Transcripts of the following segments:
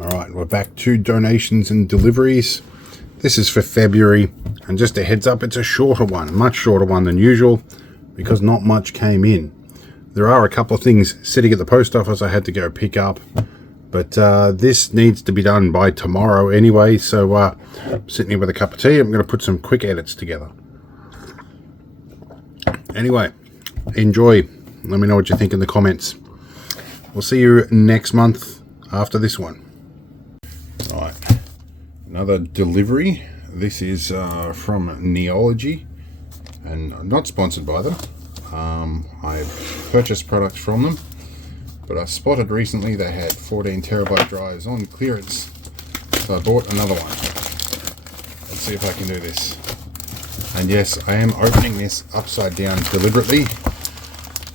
Alright, we're back to donations and deliveries. This is for February, and just a heads up, it's a shorter one, much shorter one than usual, because not much came in. There are a couple of things sitting at the post office I had to go pick up, but this needs to be done by tomorrow anyway, so I'm sitting here with a cup of tea. I'm going to put some quick edits together. Anyway, enjoy. Let me know what you think in the comments. We'll see you next month after this one. Right, another delivery. This is from Neology, and not sponsored by them. I've purchased products from them, but I spotted recently they had 14 terabyte drives on clearance, so I bought another one. Let's see if I can do this. And yes, I am opening this upside down deliberately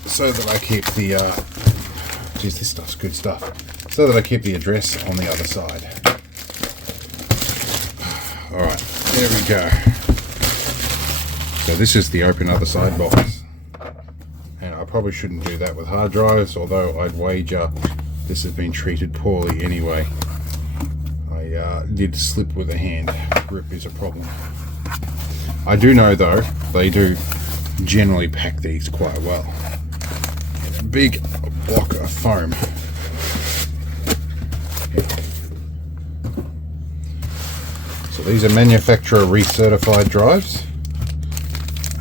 so that I keep the geez, this stuff's good stuff, so that I keep the address on the other side. Alright, there we go. So this is the open other side box. And I probably shouldn't do that with hard drives, although I'd wager this has been treated poorly anyway. I did slip with a hand. Grip is a problem. I do know though, they do generally pack these quite well. A big block of foam. So these are manufacturer recertified drives,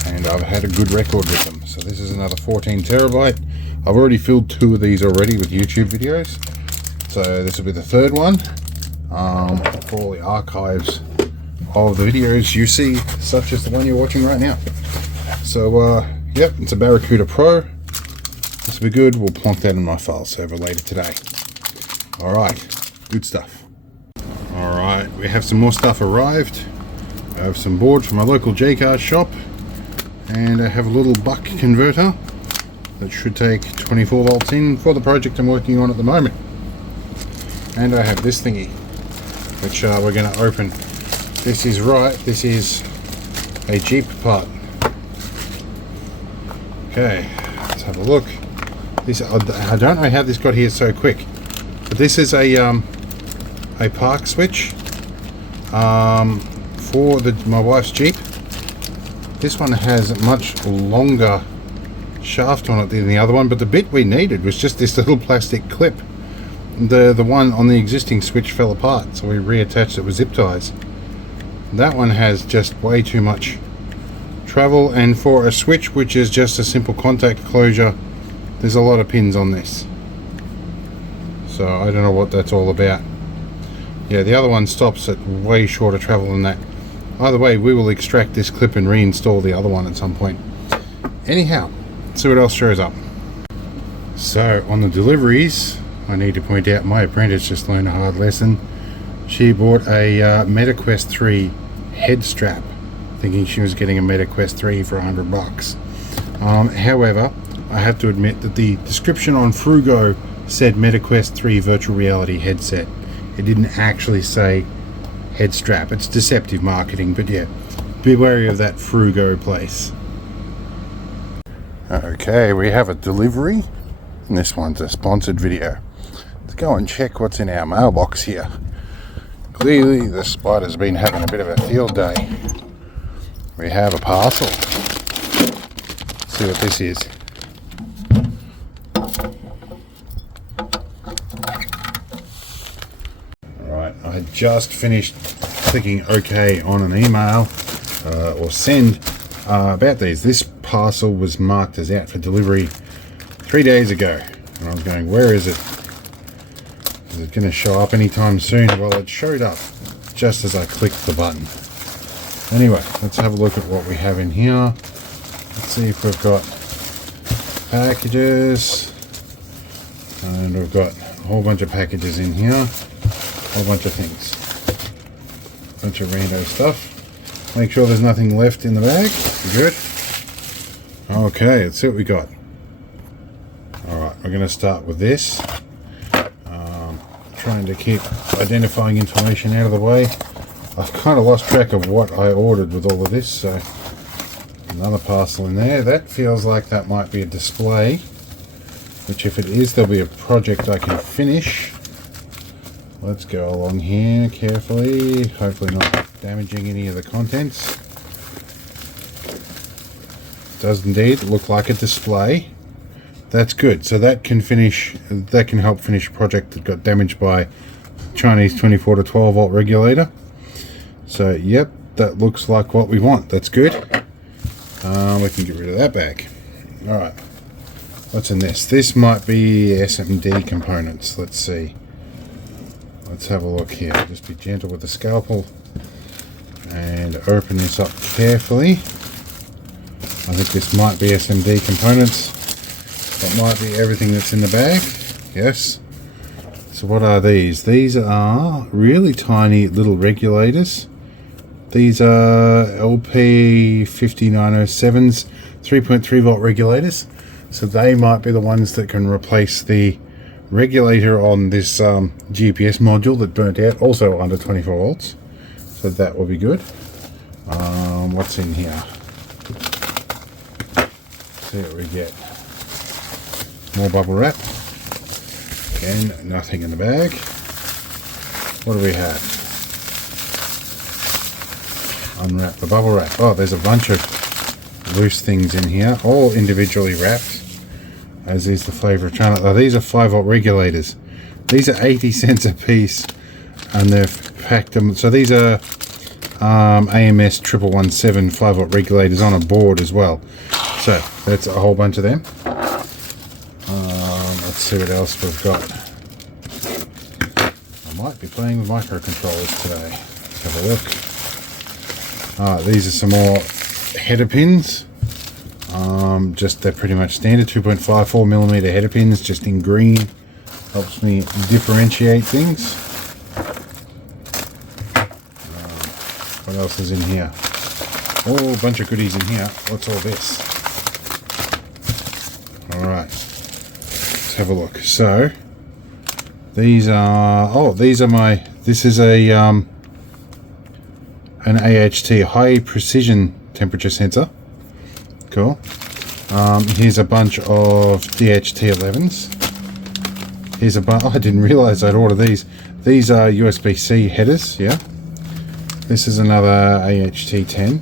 and I've had a good record with them. So this is another 14 terabyte. I've already filled 2 of these already with YouTube videos, so this will be the 3rd one for all the archives of the videos you see, such as the one you're watching right now. So yep, it's a Barracuda Pro. This will be good. We'll plonk that in my file server later today. Alright, good stuff. Alright, we have some more stuff arrived. I have some board from my local J-card shop, and I have a little buck converter that should take 24 volts in for the project I'm working on at the moment. And I have this thingy, which we're going to open. This is a Jeep part. Okay, let's have a look. This, I don't know how this got here so quick, but this is a park switch for my wife's Jeep. This one has a much longer shaft on it than the other one, but the bit we needed was just this little plastic clip. The one on the existing switch fell apart, so we reattached it with zip ties. That one has just way too much travel, and for a switch which is just a simple contact closure, there's a lot of pins on this. So I don't know what that's all about. Yeah, the other one stops at way shorter travel than that. Either way, we will extract this clip and reinstall the other one at some point. Anyhow, let's see what else shows up. So on the deliveries, I need to point out my apprentice just learned a hard lesson. She bought a MetaQuest 3 head strap, thinking she was getting a MetaQuest 3 for $100. However, I have to admit that the description on Frugo said MetaQuest 3 virtual reality headset. It didn't actually say head strap. It's deceptive marketing, but yeah, be wary of that Frugo place. Okay, we have a delivery, and this one's a sponsored video. Let's go and check what's in our mailbox here. Clearly the spider's been having a bit of a field day. We have a parcel. Let's see what this is. Alright, I just finished clicking OK on an email or send about these. This parcel was marked as out for delivery 3 days ago, and I was going, where is it? Is it going to show up anytime soon? Well, it showed up just as I clicked the button. Anyway, let's have a look at what we have in here. Let's see if we've got packages, and we've got a whole bunch of packages in here, a whole bunch of things, a bunch of rando stuff. Make sure there's nothing left in the bag. Good. Okay, let's see what we got. Alright, we're going to start with this. Trying to keep identifying information out of the way. I've kind of lost track of what I ordered with all of this, so another parcel in there. That feels like that might be a display, which if it is, there'll be a project I can finish. Let's go along here carefully, hopefully not damaging any of the contents. Does indeed look like a display. That's good. So that can help finish a project that got damaged by Chinese 24 to 12 volt regulator. So yep, that looks like what we want. That's good. We can get rid of that bag. Alright, what's in this? This might be SMD components. Let's see. Let's have a look here. Just be gentle with the scalpel and open this up carefully. I think this might be SMD components. That might be everything that's in the bag. Yes. So what are these? These are really tiny little regulators. These are LP5907s 3.3 volt regulators. So they might be the ones that can replace the regulator on this GPS module that burnt out, also under 24 volts. So that will be good. What's in here? Let's see what we get. More bubble wrap. Again, nothing in the bag. What do we have? Unwrap the bubble wrap. Oh, there's a bunch of loose things in here, all individually wrapped, as is the flavour of channel. Oh, these are 5 volt regulators. These are 80 cents a piece, and they've packed them. So these are AMS 1117 5 volt regulators on a board as well. So that's a whole bunch of them. Let's see what else we've got. I might be playing with microcontrollers today. Let's have a look. These are some more header pins. They're pretty much standard 2.54mm header pins, just in green. Helps me differentiate things. What else is in here? Oh, a bunch of goodies in here. What's all this? Alright, let's have a look. So these are this is a an AHT, high precision temperature sensor. Cool. Here's a bunch of DHT11s. Here's a bunch. Oh, I didn't realize I'd order these. These are USB-C headers. Yeah. This is another AHT10.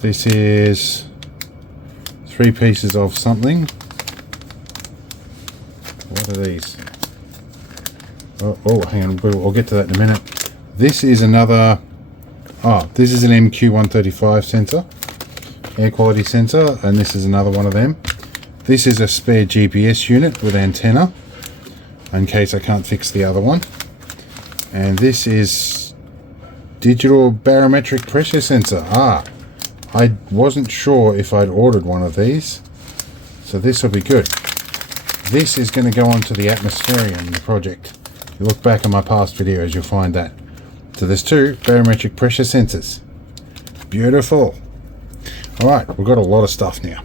This is 3 pieces of something. What are these? Oh, hang on. We'll get to that in a minute. This is another. This is an MQ135 sensor, air quality sensor, and this is another one of them. This is a spare GPS unit with antenna, in case I can't fix the other one. And this is digital barometric pressure sensor. I wasn't sure if I'd ordered one of these, so this will be good. This is going to go onto the Atmospherium, the project. If you look back at my past videos, you'll find that. So there's 2 barometric pressure sensors. Beautiful. Alright, we've got a lot of stuff now.